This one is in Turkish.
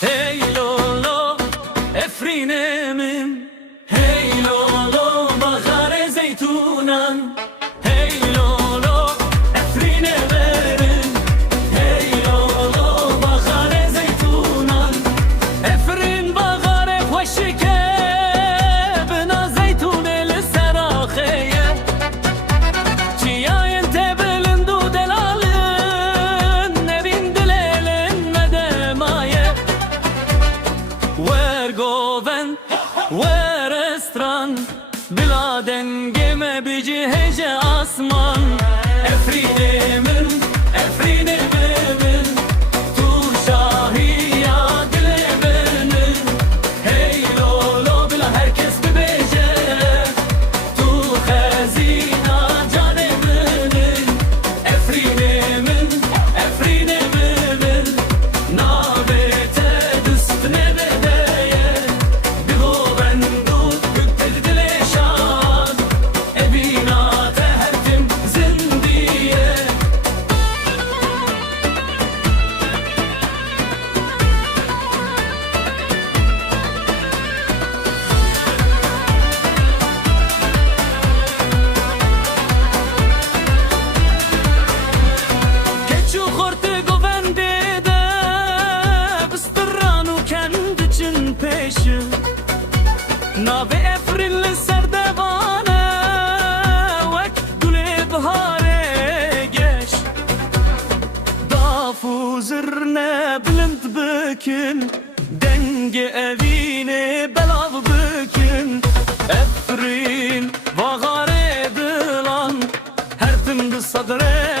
Hey lolo efrinemin, hey lolo bahare zeytunan, hey lolo efrinemin, hey lolo bahare zeytunan, efrin bahare hoşike bina zeytun el serakheye, çiyayen tebelin delalın nevin dilelin medemaye. Vergoven, verestran, bila dengeme bici hece asman. Efrinemin, efrinemin, tu şahiya dilemenin. Hey lolo bila herkes bibece, tu hazina caneminin. Efrinemin, efrinemin, nabete düstüne bedeye. Bigovendu güttedi dileşan, evina tehertim zindiye. Keçu hortu govende de bistırranu kendi için peşi. Nave efrinli serdevane vek gülü bahare geç. Dafu zırne bilind bükün, denge evine belav bükün. Efrin vagare dilan her tümdü sadre